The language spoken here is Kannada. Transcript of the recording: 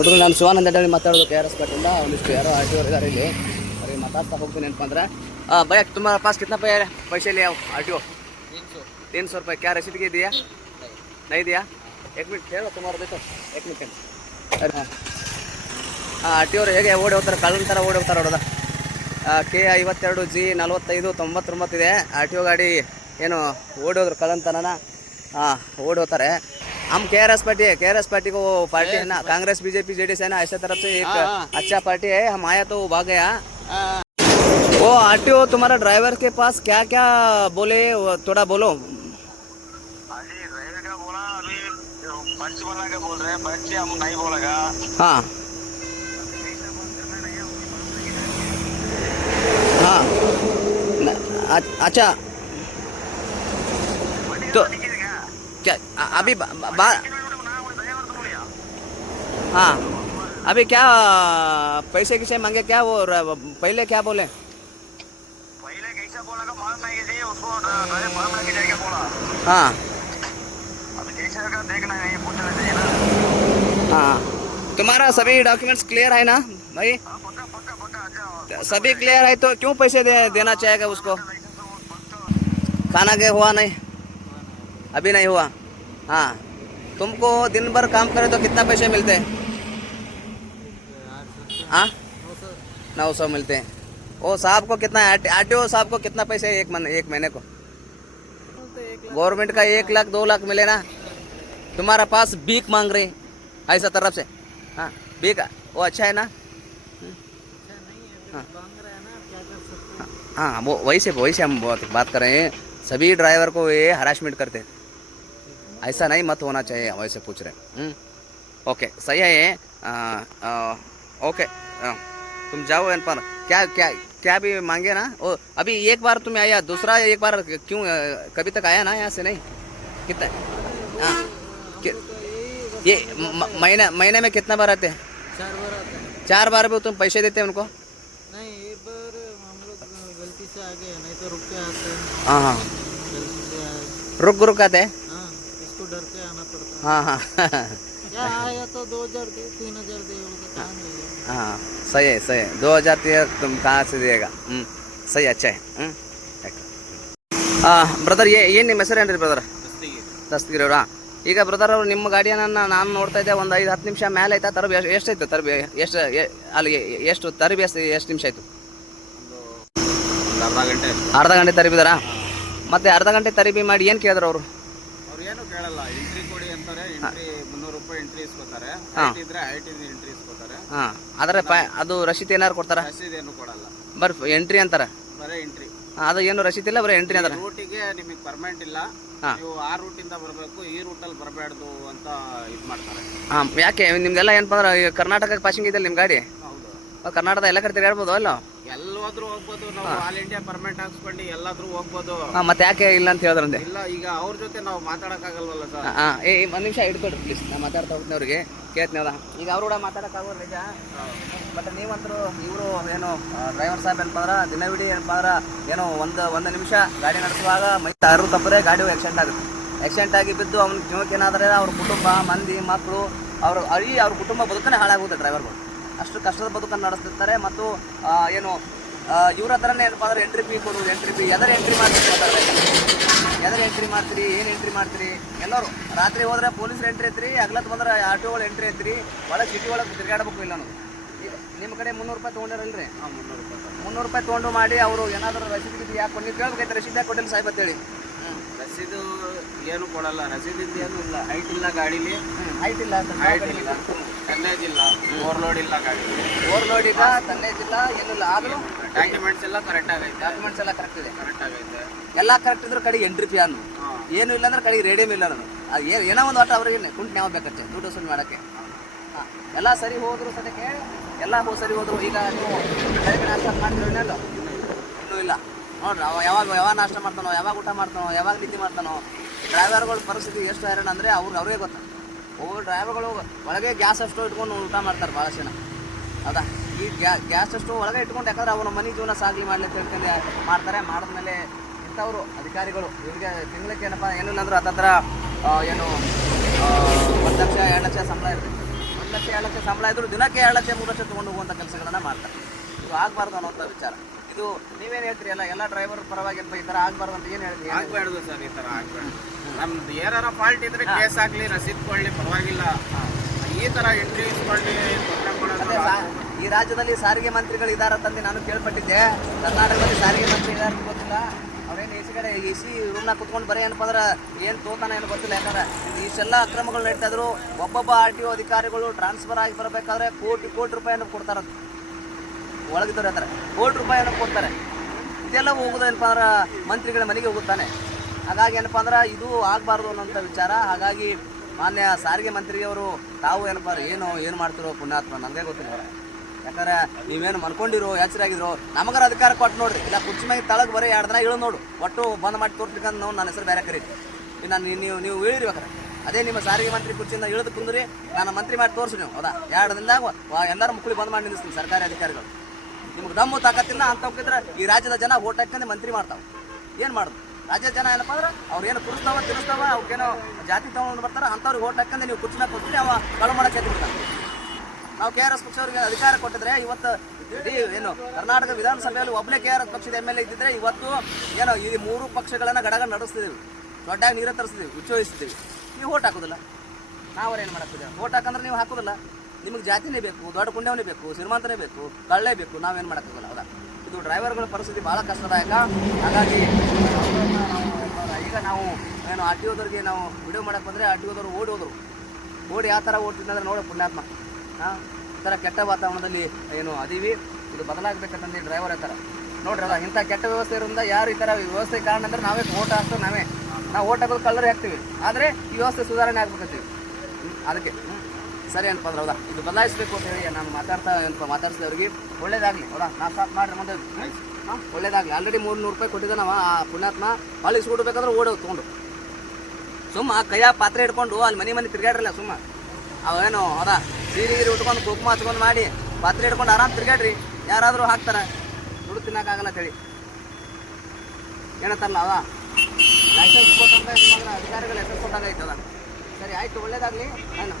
ಮೊದಲು ನಾನು ಶಿವಾನಂದ ಹೇಳಿ ಮಾತಾಡೋದು KRS पार्टी ಒಂದಿಷ್ಟು ಯಾರೋ RTO ಇದ್ದಾರೆ ಇಲ್ಲಿ ಅವ್ರಿಗೆ ಮಾತಾಡ್ತಾ ಹೋಗ್ತೀನಿ ಏನಪ್ಪ ಅಂದ್ರೆ भैया तुम्हारे पास कितना पैसे ले आओ RTO 300 रुपये क्या रसीद के दिया नहीं दिया एक मिनट ಹೇಳೋ तुम्हारा देखो एक मिनट ಅರೆ ಹಾಂ RTO ಅವ್ರು ಹೇಗೆ ಓಡಿ ಹೋಗ್ತಾರೆ ಕಳ್ಳನ ಥರ ಓಡಿ ಹೋಗ್ತಾರೆ ನೋಡೋದ K52G 4599 ಇದೆ RTO ಗಾಡಿ ಏನು ಓಡಿ ಹೋದ್ರು ಕಳ್ಳನ ಥರನ हाँ वोट होता है हम KRS पार्टी को पार्टी है ना कांग्रेस BJP JDS है ना ऐसे तरफ से एक अच्छा पार्टी है हम आया तो भाग गया वो RTO तुम्हारा ड्राइवर के पास क्या क्या बोले थोड़ा बोलो ड्राइवर का बोला अभी पर्च बना के बोल रहे हैं पर्च हम नहीं बोलेगा हाँ हाँ अच्छा तो क्या अभी हाँ अभी क्या पैसे किसे मांगे क्या वो पहले क्या बोले कैसा बोला का मालूम नहीं किसी उसको डायरेक्ट मालूम नहीं जाएगा बोला हाँ अभी कैसा का देखना है पूछना चाहिए ना हाँ तुम्हारा सभी डॉक्यूमेंट्स क्लियर है ना भाई पक्का पक्का पक्का अच्छा सभी क्लियर है तो क्यों पैसे देना चाहेगा उसको खाना के हुआ नहीं अभी नहीं हुआ हाँ तुमको दिन भर काम करे तो कितना पैसे मिलते हैं हाँ 900 मिलते हैं वो साहब को कितना RTO साहब को कितना पैसे एक महीने को गवर्नमेंट का 1 लाख 2 लाख मिले ना तुम्हारा पास भीख मांग रहे ऐसा तरफ से हाँ भीख वो अच्छा है ना हाँ वो वही से हम बात कर रहे हैं सभी ड्राइवर को ये हरासमेंट करते हैं ऐसा नहीं मत होना चाहिए वैसे पूछ रहे ओके सही है ओके तुम जाओ इन पर क्या क्या क्या भी मांगे ना वो अभी एक बार तुम्हें आया दूसरा एक बार क्यों कभी तक आया ना यहाँ से नहीं कितना हाँ ये महीने में कितना बार आते हैं 4 बार भी तुम पैसे देते हैं उनको नहीं एक बार हम लोग गलती से आ गए नहीं तो रुक के आते हैं हाँ हाँ गलती से आए रुक आते हैं हाँ इसको डर के आना पड़ता है हाँ हाँ क्या आया तो 2000 दे 3000 दे बोल के कहाँ मिलेगा हाँ सही है 2003 तुम कहाँ से दिएगा सही अच्छा है ಬ್ರದರ್ ಏನು ನಿಮ್ಮ ಹೆಸರೇನು ರೀ ಬ್ರದರ್ ದಸ್ತಗಿರಿ ಅವರಾ ಈಗ ಬ್ರದರ್ ಅವರು ನಿಮ್ಮ ಗಾಡಿಯನ್ನು ನಾನು ನೋಡ್ತಾ ಇದ್ದೆ ಒಂದು 5-10 ನಿಮಿಷ ಮೇಲೆ ಆಯ್ತಾ ತರಬಿ ಎಷ್ಟಾಯ್ತು ತರಬಿ ಎಷ್ಟು ಅಲ್ಲಿ ಎಷ್ಟು ತರಬಿ ಎಷ್ಟು ನಿಮಿಷ ಆಯಿತು ಅರ್ಧ ಗಂಟೆ ತರಬಿದಾರಾ ಮತ್ತೆ ಅರ್ಧ ಗಂಟೆ ತರಬಿ ಮಾಡಿ ಏನು ಕೇಳಿದ್ರು ಅವರು ಏನು ಕೇಳಲ್ಲ ಎಂಟ್ರಿ ಕೊಡಿ ಅಂತಾರೆ ಎಂಟ್ರಿ 300 ರೂಪಾಯಿ ಎಂಟ್ರಿ ಇಸ್ಕೊತಾರೆ ಹೈಟ್ ಇದ್ರೆ ಹೈಟ್ ಎಂಟ್ರಿ ಇಸ್ಕೊತಾರೆ ಹಾಂ ಆದರೆ ಅದು ರಸೀದಿ ಏನಾರು ಕೊಡ್ತಾರಾ ರಸೀದಿ ಏನು ಕೊಡಲ್ಲ ಬರೀ ಎಂಟ್ರಿ ಅಂತಾರೆ ಬರೀ ಎಂಟ್ರಿ ಅದು ಏನು ರಸೀದಿ ಇಲ್ಲ ಬರೀ ಎಂಟ್ರಿ ಅಂತಾರೆ ರೂಟಿಗೆ ನಿಮಗೆ ಪರ್ಮನೆಂಟ್ ಇಲ್ಲ ನೀವು ಆ ರೂಟಿಂದ ಬರಬೇಕು ಈ ರೂಟಲ್ಲಿ ಬರಬಾರ್ದು ಅಂತ ಇದು ಮಾಡ್ತಾರೆ ಹಾಂ ಯಾಕೆ ನಿಮ್ದೆಲ್ಲ ಏನಪ್ಪ ಅಂದ್ರೆ ಕರ್ನಾಟಕಕ್ಕೆ ಪಾಸಿಂಗ್ ಇದೆ ನಿಮ್ಮ ಗಾಡಿ ಹೌದು ಕರ್ನಾಟಕದ ಎಲ್ಲ ಕಡೆ ತಿರುಗಾಡ್ಬೋದು ಅಲ್ಲ ಎಲ್ಲಾದ್ರೂ ಹೋಗ್ಬೋದು ನಾವು ಆಲ್ ಇಂಡಿಯಾ ಪರ್ಮನೆಂಟ್ ಹಾಕ್ಸ್ಕೊಂಡು ಎಲ್ಲಾದ್ರೂ ಹೋಗ್ಬೋದು ಹಾಂ ಮತ್ತೆ ಯಾಕೆ ಇಲ್ಲ ಅಂತ ಹೇಳಿದ್ರಂತೆ ಇಲ್ಲ ಈಗ ಅವ್ರ ಜೊತೆ ನಾವು ಮಾತಾಡಕ್ಕಾಗಲ್ವಲ್ಲ ಸರ್ ಹಾಂ ಒಂದು ನಿಮಿಷ ಹಿಡ್ಕೊಡ್ರಿ ಪ್ಲೀಸ್ ನಾನು ಮಾತಾಡ್ತಾ ಹೋಗ್ತೀನಿ ಅವ್ರಿಗೆ ಕೇಳ್ತೀನಿ ಅದ ಈಗ ಅವ್ರು ಕೂಡ ಮಾತಾಡೋಕ್ಕಾಗೋರು ನಿಜ ಬಟ್ ನೀವಂತರೂ ಇವರು ಏನು ಡ್ರೈವರ್ ಸಾಹೇಬ್ ಏನಪ್ಪ ಅಂದ್ರೆ ದಿನವಿಡೀ ಏನಪ್ಪ ಅಂದ್ರೆ ಏನೋ ಒಂದು ನಿಮಿಷ ಗಾಡಿ ನಡೆಸುವಾಗ ಯಾರು ತಪ್ಪರೆ ಗಾಡಿ ಆಕ್ಸಿಡೆಂಟ್ ಆಗುತ್ತೆ ಆಕ್ಸಿಡೆಂಟ್ ಆಗಿ ಬಿದ್ದು ಅವ್ನ ಜೀವಕ್ಕೆ ಏನಾದರೆ ಅವ್ರ ಕುಟುಂಬ ಮಂದಿ ಮಕ್ಕಳು ಅವ್ರ ಕುಟುಂಬ ಬದುಕನೇ ಹಾಳಾಗುತ್ತೆ ಡ್ರೈವರ್ಗಳು ಅಷ್ಟು ಕಷ್ಟದ ಬದುಕನ್ನು ನಡೆಸ್ತಿರ್ತಾರೆ ಮತ್ತು ಏನು ಇವ್ರ ಹತ್ರನೇ ಏನಪ್ಪ ಅಂದ್ರೆ ಎಂಟ್ರಿ ಫೀ ಕೊಡು ಎಂಟ್ರಿ ಫೀ ಎದರ ಎಂಟ್ರಿ ಮಾಡ್ತೀರಿ ಏನು ಎಂಟ್ರಿ ಮಾಡ್ತೀರಿ ಎಲ್ಲರೂ ರಾತ್ರಿ ಹೋದ್ರೆ ಪೊಲೀಸರು ಎಂಟ್ರಿ ಐತ್ರಿ ಹಗ್ಲತ್ ಬಂದ್ರೆ RTOಗಳು ಎಂಟ್ರಿ ಐತ್ರಿ ಒಳಗೆ ಸಿಟಿ ಒಳಗೆ ತಿರುಗಾಡಬೇಕು ಇಲ್ಲ ಅನ್ನೋದು ನಿಮ್ಮ ಕಡೆ 300 ರೂಪಾಯಿ ತೊಗೊಂಡಿರಲ್ರಿ 300 ರೂಪಾಯಿ ತೊಗೊಂಡು ಮಾಡಿ ಅವರು ಏನಾದರೂ ರಸೀದಿ ಯಾಕೆ ನೀವು ಕೇಳ್ಬೇಕೈತೆ ರಸೀದಿ ಯಾಕೆ ಕೊಟ್ಟಿಲ್ಲ ಸಾಹೇಬ್ ಅಂತೇಳಿ ರಸೀದು ಏನು ಕೊಡಲ್ಲ ರಸೀದಿಂದ ಏನು ಇಲ್ಲ ಹೈಟ್ ಇಲ್ಲ ಗಾಡೀಲಿ ಹೈಟ್ ಇಲ್ಲ ಟನ್ನೇಜ್ ಇಲ್ಲ ಓವರ್ಲೋಡ್ ಇಲ್ಲ ಗಾಡಿ ಓವರ್ಲೋಡ್ ಇಲ್ಲ ಟನ್ನೇಜ್ ಇಲ್ಲ ಏನಿಲ್ಲ ಆದರೂ ಡಾಕ್ಯುಮೆಂಟ್ಸ್ ಎಲ್ಲ ಕರೆಕ್ಟ್ ಆಗೈತೆ ಡಾಕ್ಯುಮೆಂಟ್ಸ್ ಎಲ್ಲ ಕರೆಕ್ಟ್ ಇದೆ ಕರೆಕ್ಟ್ ಆಗೈತೆ ಎಲ್ಲ ಕರೆಕ್ಟ್ ಇದ್ರೆ ಕಡೆಗೆ ಎಂಟ್ರಿ ಫೀ ಅನ್ನು ಏನು ಇಲ್ಲ ಅಂದ್ರೆ ಕಡೆಗೆ ರೇಡಿಯಮ್ ಇಲ್ಲ ಅನ್ನೋದು ಅದು ಏನೋ ಒಂದು ಆಟ ಅವ್ರಿಗೆ ಕುಂಟು ನಾವು ಬೇಕಷ್ಟೇ ದುಡ್ಡು ವಸೂಲು ಮಾಡೋಕ್ಕೆ ಹಾಂ ಎಲ್ಲ ಸರಿ ಹೋದ್ರು ಸದ್ಯಕ್ಕೆ ಎಲ್ಲ ಸರಿ ಹೋದ್ರು ಈಗ ನೀವು ಬೆಳಗ್ಗೆ ನಾಷ್ಟ ಮಾಡ್ತೀರೋ ಇನ್ನೆಲ್ಲ ಇನ್ನೂ ಇಲ್ಲ ನೋಡ್ರಿ ಅವ ಯಾವಾಗ ನಾಷ್ಟ ಮಾಡ್ತಾನೋ ಯಾವಾಗ ಊಟ ಮಾಡ್ತಾನೋ ಯಾವಾಗ ನಿದ್ದೆ ಮಾಡ್ತಾನೋ ಡ್ರೈವರ್ಗಳ ಪರಿಸ್ಥಿತಿ ಎಷ್ಟು ಹೈರಾಣ ಅಂದರೆ ಅವ್ರಿಗೆ ಗೊತ್ತ ಒಬ್ಬರು ಡ್ರೈವರ್ಗಳು ಒಳಗೆ ಗ್ಯಾಸ್ ಅಷ್ಟು ಇಟ್ಕೊಂಡು ಊಟ ಮಾಡ್ತಾರೆ ಭಾಳ ಜನ ಹೌದಾ ಈ ಗ್ಯಾಸ್ ಅಷ್ಟು ಒಳಗೆ ಇಟ್ಕೊಂಡು ಯಾಕಂದ್ರೆ ಅವನ ಮನೆ ಜೀವನ ಸಾಗಲಿ ಮಾಡಲಿ ಅಂತ ಹೇಳ್ಕೊಂಡು ಮಾಡ್ತಾರೆ ಮಾಡಿದ್ಮೇಲೆ ಇಂಥವರು ಅಧಿಕಾರಿಗಳು ಇವರಿಗೆ ತಿಂಗಳಿಗೆ ಏನಪ್ಪ ಏನಿಲ್ಲ ಅಂದರೂ ಹತ್ತತ್ರ ಏನು 1 ಲಕ್ಷ 2 ಲಕ್ಷ ಸಂಬಳ ಇರ್ತದೆ 1 ಲಕ್ಷ 2 ಲಕ್ಷ ಸಂಬಳ ಇದ್ರು ದಿನಕ್ಕೆ 2 ಲಕ್ಷ 3 ಲಕ್ಷ ತೊಗೊಂಡು ಹೋಗುವಂಥ ಕೆಲಸಗಳನ್ನ ಮಾಡ್ತಾರೆ. ಇದು ಆಗಬಾರ್ದು ಅನ್ನೋಂಥ ವಿಚಾರ. ಇದು ನೀವೇನು ಹೇಳ್ತೀರಿ ಅಲ್ಲ, ಎಲ್ಲ ಡ್ರೈವರ್ ಪರವಾಗಿ ಈ ಥರ ಆಗಬಾರ್ದು ಅಂತ ಏನು ಹೇಳ್ತೀವಿ? ಆಗ್ಬಾರ್ದು ಸರ್, ಈ ಥರ ಆಗ್ಬಾರ್ದು. ನಮ್ದು ಏನಾರ ಫಾಲ್ಟ್ ಇದ್ರೆ ಕೇಸ್ ಆಗಲಿ, ರಸೀದ್ ಕೊಡಲಿ, ಪರವಾಗಿಲ್ಲ. ಈ ಥರ ಎಂಟ್ರಿ ಇಸ್ಕೊಳ್ಳಿ, ತೊಂದರೆ ಮಾಡೋದು. ಈ ರಾಜ್ಯದಲ್ಲಿ ಸಾರಿಗೆ ಮಂತ್ರಿಗಳು ಇದ್ದಾರೆ ಅಂತಂದು ನಾನು ಕೇಳ್ಪಟ್ಟಿದ್ದೆ. ಕರ್ನಾಟಕದಲ್ಲಿ ಸಾರಿಗೆ ಮಂತ್ರಿ ಇದ್ದಾರೆ ಗೊತ್ತಿಲ್ಲ. ಅವ್ರೇನು ಎ ಸಿ ರೂಮ್ನಾಗ ಕುತ್ಕೊಂಡು ಬರೀ ಏನಪ್ಪ ಅಂದ್ರೆ ಏನು ತೋತಾನೆ ಏನು ಗೊತ್ತಿಲ್ಲ. ಯಾಕಂದ್ರೆ ಇಷ್ಟೆಲ್ಲ ಅಕ್ರಮಗಳು ನಡೀತಾ ಇದ್ರು. ಒಬ್ಬೊಬ್ಬ RTO ಅಧಿಕಾರಿಗಳು ಟ್ರಾನ್ಸ್ಫರ್ ಆಗಿ ಬರಬೇಕಾದ್ರೆ ಕೋಟಿ ರೂಪಾಯಿಯನ್ನು ಕೊಡ್ತಾರಂತ. ಒಳಗಿದ್ದವ್ರು ಹೇಳ್ತಾರೆ ಕೋಟಿ ರೂಪಾಯಿಯನ್ನು ಕೊಡ್ತಾರೆ. ಇದೆಲ್ಲ ಹೋಗೋದು ಏನಪ್ಪ ಅಂದ್ರೆ ಮಂತ್ರಿಗಳ ಮನೆಗೆ ಹೋಗುತ್ತಾನೆ. ಹಾಗಾಗಿ ಏನಪ್ಪ ಅಂದ್ರೆ ಇದು ಆಗಬಾರ್ದು ಅನ್ನೋಂಥ ವಿಚಾರ. ಹಾಗಾಗಿ ಮಾನ್ಯ ಸಾರಿಗೆ ಮಂತ್ರಿಯವರು ತಾವು ಏನಪ್ಪ ಅಂದ್ರೆ ಏನು ಮಾಡ್ತಿರೋ ಪುಣ್ಯಾತ್ಮ ನನಗೆ ಗೊತ್ತಿಲ್ಲ. ಯಾಕಂದ್ರೆ ನೀವೇನು ಮನ್ಕೊಂಡಿರೋ ಎಚ್ಚರಾಗಿದ್ರು ನಮಗಾರ ಅಧಿಕಾರ ಕೊಟ್ಟು ನೋಡ್ರಿ. ಇಲ್ಲ ಕುರ್ಚಿ ಮ್ಯಾಗ ತಳಗೆ ಬರೀ 2 ದಿನ ಇಳು ನೋಡು, ಒಟ್ಟು ಬಂದ್ ಮಾಡಿ ತೋರ್ಸ್ಲಿಕ್ಕಂತ ನಾವು ನನ್ನ ಹೆಸರು ಬೇರೆ ಕರೀತಿ. ನಾನು ನೀವು ಹೇಳಿರ್ಬೇಕಾರೆ ಅದೇ ನಿಮ್ಮ ಸಾರಿಗೆ ಮಂತ್ರಿ ಕುರ್ಚಿಯಿಂದ ಇಳಿದು ಕುಂದ್ರಿ ನಾನು ಮಂತ್ರಿ ಮಾಡಿ ತೋರಿಸಿ ನೀವು. ಹೌದಾ? 2 ದಿನದಾಗ ಎಲ್ಲರೂ ಮುಕ್ಕಳಿ ಬಂದ್ ಮಾಡಿ ನಿಲ್ಲಿಸ್ತೀನಿ ಸರ್ಕಾರಿ ಅಧಿಕಾರಿಗಳು. ನಿಮ್ಗೆ ದಮ್ಮು ತಾಕತ್ತಿಲ್ಲ ಅಂತ ಹೋಗಿದ್ರೆ ಈ ರಾಜ್ಯದ ಜನ ಓಟ್ ಹಾಕಂದು ಮಂತ್ರಿ ಮಾಡ್ತಾವೆ. ಏನು ಮಾಡೋದು? ರಾಜ್ಯದ ಜನ ಏನಪ್ಪ ಅಂದ್ರೆ ಅವ್ರು ಏನು ಕುಡಿಸ್ತಾವ ತಿನ್ನಿಸ್ತಾವ, ಅವಕ್ಕೇನೋ ಜಾತಿ ತಗೊಂಡು ಬರ್ತಾರೆ, ಅಂಥವ್ರಿಗೆ ಓಟ್ ಹಾಕಂದ್ರೆ ನೀವು ಕುರ್ಚಿನ ಕೊಡ್ತೀರಿ, ಅವ ಕಳು ಮಾಡಕ್ಕೆ ಎದ್ಬಿಡ್ತಾನೆ. ನಾವು KRS ಪಕ್ಷವ್ರಿಗೆ ಅಧಿಕಾರ ಕೊಟ್ಟಿದ್ರೆ ಇವತ್ತು ಇಡೀ ಏನು ಕರ್ನಾಟಕ ವಿಧಾನಸಭೆಯಲ್ಲಿ ಒಬ್ಬನೇ KRS ಪಕ್ಷದ MLA ಇದ್ದಿದ್ರೆ ಇವತ್ತು ಏನೋ ಈ 3 ಪಕ್ಷಗಳನ್ನು ಗಡಗ ನಡೆಸ್ತಿದ್ದೀವಿ, ದೊಡ್ಡಾಗಿ ನೀರು ತರಿಸ್ತೀವಿ, ಉಚ್ಚೋಹಿಸ್ತೀವಿ. ನೀವು ಓಟ್ ಹಾಕೋದಿಲ್ಲ, ನಾವೇನು ಮಾಡಕ್ತಿದ್ದೇವೆ? ಓಟ್ ಹಾಕಂದ್ರೆ ನೀವು ಹಾಕೋದಿಲ್ಲ. ನಿಮಗೆ ಜಾತಿನೇ ಬೇಕು, ದೊಡ್ಡ ಪುಣ್ಯವನೇ ಬೇಕು, ಶ್ರೀಮಂತನೇ ಬೇಕು, ಕಳ್ಳೇ ಬೇಕು, ನಾವೇನು ಮಾಡೋಕ್ಕಾಗಲ್ಲ. ಹೌದಾ? ಇದು ಡ್ರೈವರ್ಗಳ ಪರಿಸ್ಥಿತಿ ಭಾಳ ಕಷ್ಟದಾಯಕ. ಹಾಗಾಗಿ ಈಗ ನಾವು ಏನು RTOದವ್ರಿಗೆ ನಾವು ವಿಡಿಯೋ ಮಾಡಕ್ಕೆ ಬಂದರೆ RTOದವ್ರು ಓಡಿ ಯಾವ ಥರ ಓಡ್ತಿದ್ದಂದ್ರೆ ನೋಡೋ ಪುಣ್ಯಾತ್ಮ. ಈ ಥರ ಕೆಟ್ಟ ವಾತಾವರಣದಲ್ಲಿ ಏನು ಅದೀವಿ, ಇದು ಬದಲಾಗಬೇಕಂತಂದು ಡ್ರೈವರ್ ಹೇಳ್ತಾರೆ ನೋಡ್ರಿ. ಅಲ್ಲ, ಇಂಥ ಕೆಟ್ಟ ವ್ಯವಸ್ಥೆ ಇರೋದ್ರಿಂದ ಯಾರು ಈ ಥರ ವ್ಯವಸ್ಥೆ ಕಾರಣ ಅಂದರೆ ನಾವೇ ಓಟ್ ಹಾಕ್ತೇವೆ, ನಾವು ಓಟ್ ಹಾಕೋದು ಕಲ್ಲರೇ ಹಾಕ್ತೀವಿ. ಆದರೆ ಈ ವ್ಯವಸ್ಥೆ ಸುಧಾರಣೆ ಆಗ್ಬೇಕಂತೀವಿ. ಅದಕ್ಕೆ ಸರಿ ಏನಪ್ಪ ಅಂದ್ರೆ ಹೌದಾ, ಇದು ಬದಲಾಯಿಸಬೇಕು ಅಂತ ಹೇಳಿ ನಾನು ಮಾತಾಡ್ಸಿದವ್ರಿಗೆ ಒಳ್ಳೇದಾಗಲಿ. ಹೌದಾ? ನಾವು ಸ್ಟಾಪ್ ಮಾಡಿರಿ ಮುಂದೆ. ಒಳ್ಳೇದಾಗಲಿ. ಆಲ್ರೆಡಿ 300 ರೂಪಾಯಿ ಕೊಟ್ಟಿದ್ದ ನಾವು ಆ ಪುಣ್ಯಾತ್ಮ ಇಸ್ಕೊಡ್ಬೇಕಾದ್ರೆ ಓಡೋದು ತೊಗೊಂಡು ಸುಮ್ಮ ಕೈಯ ಪಾತ್ರೆ ಹಿಡ್ಕೊಂಡು ಅಲ್ಲಿ ಮನೆ ತಿರ್ಗಾಡ್ರಲ್ಲ. ಸುಮ್ಮ ಅವೇನು ಹೌದಾ ಸೀರೆ ಉಟ್ಕೊಂಡು ಕುಂಕುಮ ಹಚ್ಕೊಂಡು ಮಾಡಿ ಪಾತ್ರೆ ಹಿಡ್ಕೊಂಡು ಆರಾಮ್ ತಿರ್ಗಾಡ್ರಿ. ಯಾರಾದರೂ ಹಾಕ್ತಾರೆ, ದುಡ್ಡು ತಿನ್ನೋಕ್ಕಾಗಲ್ಲ ಅಂತೇಳಿ ಏನಂತಾರಲ್ಲ. ಹೌದಾ? ಲೈಸೆನ್ಸ್ ಕೊಟ್ಟಂತ ಅಧಿಕಾರಿಗಳು ಲೈಸೆನ್ಸ್ ಕೊಟ್ಟಂಗೆ ಐತದ. ಸರಿ ಆಯಿತು, ಒಳ್ಳೇದಾಗಲಿ. ಏನು